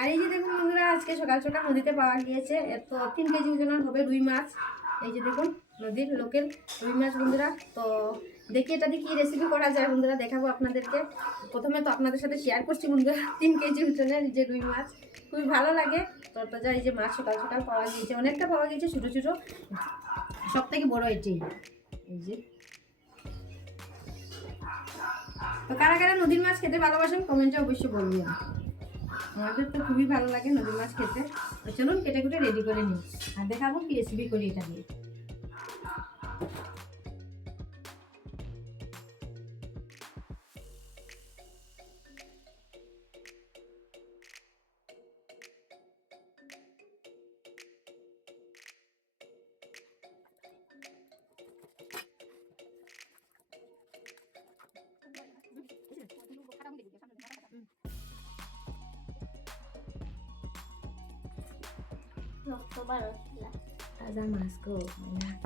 আর এই যে দেখুন বন্ধুরা, আজকে সকাল সকাল নদীতে পাওয়া গিয়েছে তো তিন কেজি ওজনের হবে রুই মাছ। এই যে দেখুন নদীর লোকের রুই মাছ বন্ধুরা, তো দেখি এটা দিয়ে কী রেসিপি করা যায় বন্ধুরা, দেখাবো আপনাদেরকে। প্রথমে তো আপনাদের সাথে শেয়ার করছি বন্ধুরা, তিন কেজি ওজনের যে রুই মাছ, খুবই ভালো লাগে। তরতাজা এই যে মাছ সকাল সকাল পাওয়া গিয়েছে, অনেকটা পাওয়া গিয়েছে, ছোটো ছোটো, সব থেকে বড়ো এটি। এই যে। তো কারা কারা নদীর মাছ খেতে ভালোবাসেন কমেন্টে অবশ্যই বলবেন। আমাদের তো খুবই ভালো লাগে নদীর মাছ খেতে। চলুন কেটে কুটে রেডি করে নিই। আর দেখাবো কি রেসিপি করি এটা দিয়ে No, sobró. Las damas, go, ¿verdad?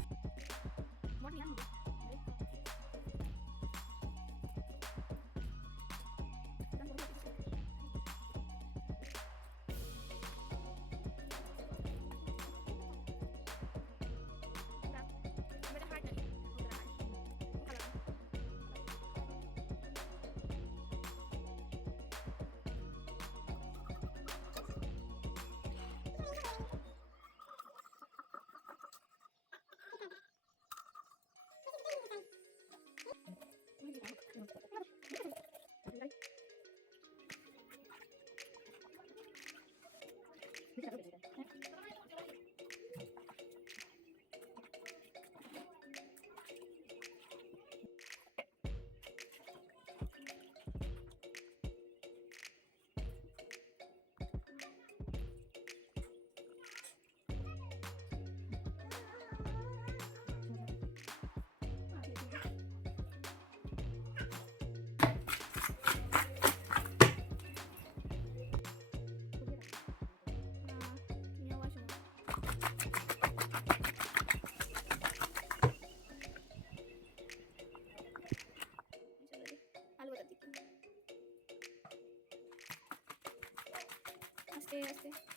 Cuídense.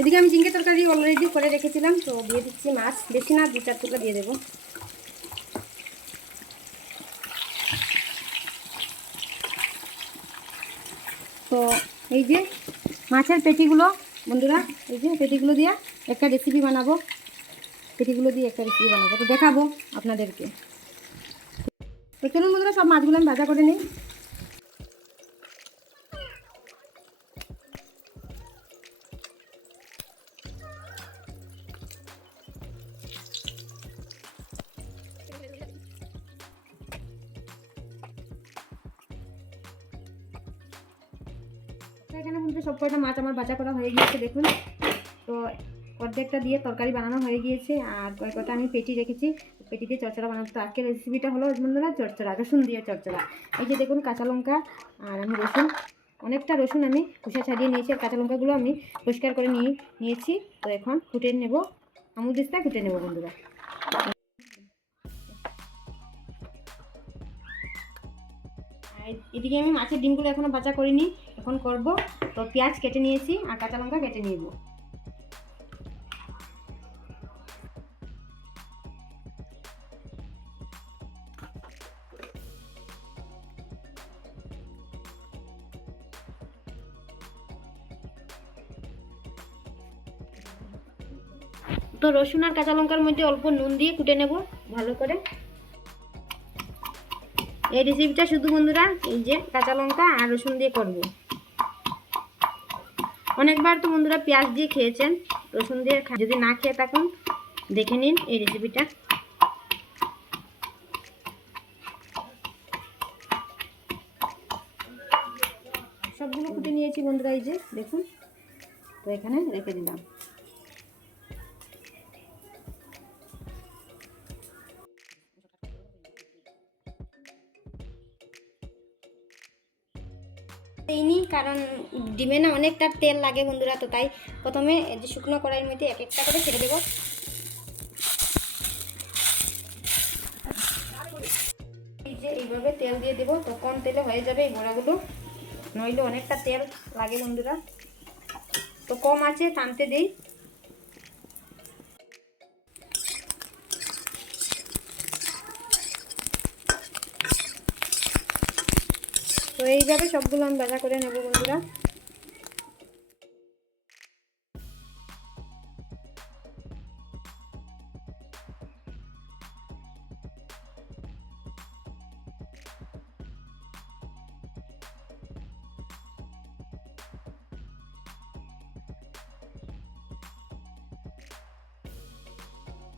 এদিকে আমি ঝিঙ্গে তরকারি অলরেডি করে রেখেছিলাম, তো দিয়ে দিচ্ছি মাছ। বেশি না দু চার টুকরা দিয়ে দেবো। তো এই যে মাছের পেটিগুলো, বন্ধুরা, এই যে পেটিগুলো দিয়ে একটা রেসিপি বানাবো। পেটিগুলো দিয়ে একটা রেসিপি বানাবো। তো দেখাবো আপনাদেরকে। তো চলুন বন্ধুরা, সব মাছগুলো আমি ভাজা করে নিই। এখানে সব কয়টা মাছ আমার বাঁচা করা হয়ে গিয়েছে দেখুন। তো অর্ধেকটা দিয়ে তরকারি বানানো হয়ে গিয়েছে আর কয়েকটা আমি পেটি রেখেছি। পেটি দিয়ে চচ্চড়া বানাবো তো আজকের রেসিপিটা হলো বন্ধুরা চচ্চড়া রসুন দিয়ে চচ্চড়া এই যে দেখুন কাঁচা লঙ্কা আর আমি রসুন, অনেকটা রসুন আমি খোসা ছাড়িয়ে নিয়েছি আর কাঁচা লঙ্কাগুলো আমি পরিষ্কার করে নিয়ে নিয়েছি। তো এখন ফুটে নেব, আমুল দিস্তা ফুটে নেব বন্ধুরা। এদিকে আমি মাছের ডিমগুলো এখনও বাঁচা করিনি, এখন করব। তো পেঁয়াজ কেটে নিয়েছি আর কাঁচা লঙ্কা কেটে নিয়ে তো রসুন আর কাঁচা লঙ্কার মধ্যে অল্প নুন দিয়ে কুটে নেব ভালো করে। এই রেসিপিটা শুধু বন্ধুরা, এই যে কাঁচা লঙ্কা আর রসুন দিয়ে করব। অনেকবার তো বন্ধুরা পেঁয়াজ দিয়ে খেয়েছেন, রসুন দিয়ে যদি না খেয়ে থাকুন, দেখে নিন এই রেসিপিটা সবগুলো কুটে নিয়েছি বন্ধুরা, এই যে দেখুন। তো এখানে রেখে দিলাম। দিইনি, কারণ ডিমে না অনেকটা তেল লাগে বন্ধুরা, তো তাই প্রথমে যে শুকনো কড়াইয়ের মধ্যে এক একটা করে ছেড়ে দেবো। এই যে এইভাবে তেল দিয়ে দেবো, তো কম তেলে হয়ে যাবে এই বড়াগুলো। নইলে অনেকটা তেল লাগে বন্ধুরা। তো কম আছে, টানতে দিই। এইভাবে সবগুলো আমি ভাজা করে নেব বন্ধুরা।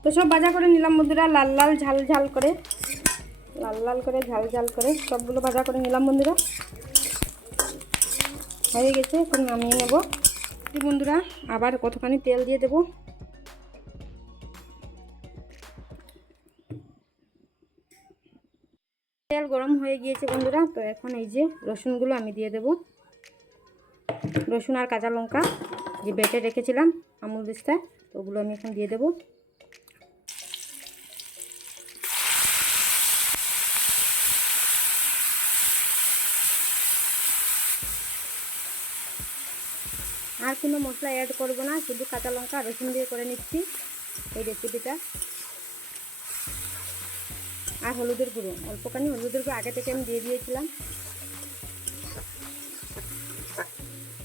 তো সব ভাজা করে নিলাম বন্ধুরা, লাল লাল ঝাল ঝাল করে। লাল লাল করে, ঝাল ঝাল করে সবগুলো ভাজা করে নিলাম বন্ধুরা। হয়ে গেছে, এখন নামিয়ে নেব। বন্ধুরা, আবার কতখানি তেল দিয়ে দেব? তেল গরম হয়ে গিয়েছে বন্ধুরা, তো এখন এই যে রসুনগুলো আমি দিয়ে দেব। রসুন আর কাঁচা লঙ্কা যে বেটে রেখেছিলাম আমুল দিস্তা তো ওগুলো আমি এখন দিয়ে দেবো। আর কোনো মশলা অ্যাড করব না, শুধু কাঁচা লঙ্কা রসুন দিয়ে করে নিচ্ছি এই রেসিপিটা আর হলুদের গুঁড়ো, অল্পখানি হলুদের গুঁড়ো আগে থেকে আমি দিয়ে দিয়েছিলাম।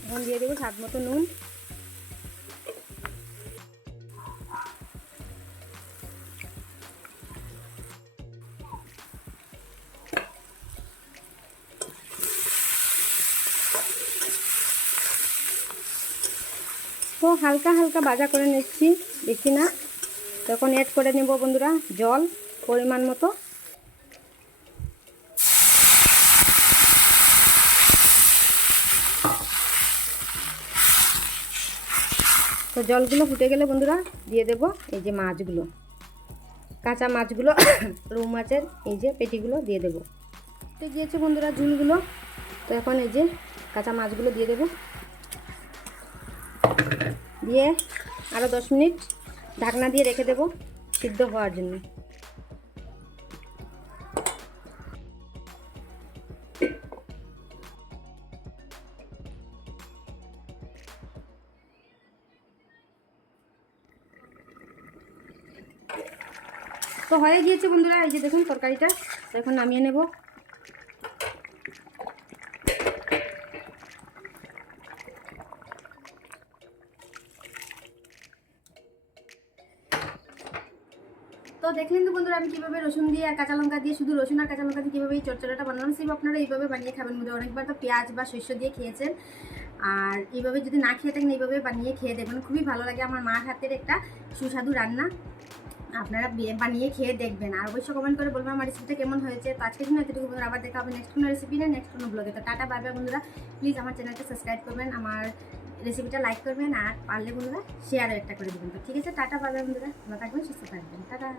এখন দিয়ে দেবো স্বাদ মতো নুন। তো হালকা হালকা ভাজা করে নিচ্ছি। বেশি না। তখন অ্যাড করে নেব বন্ধুরা, জল পরিমাণ মতো। তো জলগুলো ফুটে গেলে বন্ধুরা, দিয়ে দেব এই যে মাছগুলো। কাঁচা মাছগুলো রৌ মাছের এই যে পেটিগুলো দিয়ে দেবো। তো গিয়েছে বন্ধুরা ঝুলগুলো। তো এখন এই যে কাঁচা মাছগুলো দিয়ে দেবো। দিয়ে আরও দশ মিনিট ঢাকনা দিয়ে রেখে দেবো সিদ্ধ হওয়ার জন্য। তো হয়ে গিয়েছে বন্ধুরা, এই যে দেখুন তরকারিটা। এখন নামিয়ে নেব। তো দেখলেন তো বন্ধুরা আমি কীভাবে রসুন দিয়ে কাঁচা লঙ্কা দিয়ে শুধু রসুন আর কাঁচা লঙ্কা দিয়ে কীভাবে এই চচ্চড়াটা বানালাম সেভাবে আপনারা এইভাবে বানিয়ে খাবেন মধ্যে অনেকবার তো পেঁয়াজ বা শস্য দিয়ে খেয়েছেন। আর এইভাবে যদি না খেয়ে থাকেন, এইভাবে বানিয়ে খেয়ে দেখবেন। খুবই ভালো লাগে আমার মার হাতের একটা সুস্বাদু রান্না। আপনারা বানিয়ে খেয়ে দেখবেন। আর অবশ্যই কমেন্ট করে বলবেন আমার রেসিপিটা কেমন হয়েছে। তো আজকের জন্য এতটুকু বন্ধুরা। আবার দেখা হবে নেক্সট কোনো রেসিপি না নেক্সট কোনো ব্লগে তো টাটা বাই বন্ধুরা। প্লিজ আমার চ্যানেলটা সাবস্ক্রাইব করবেন। আমার রেসিপিটা লাইক করবেন আর পারলে বন্ধুরা শেয়ারও একটা করে দেবেন। তো ঠিক আছে, টাটা বাই বন্ধুরা। ভালো থাকবেন, সুস্থ থাকবেন। টাটা।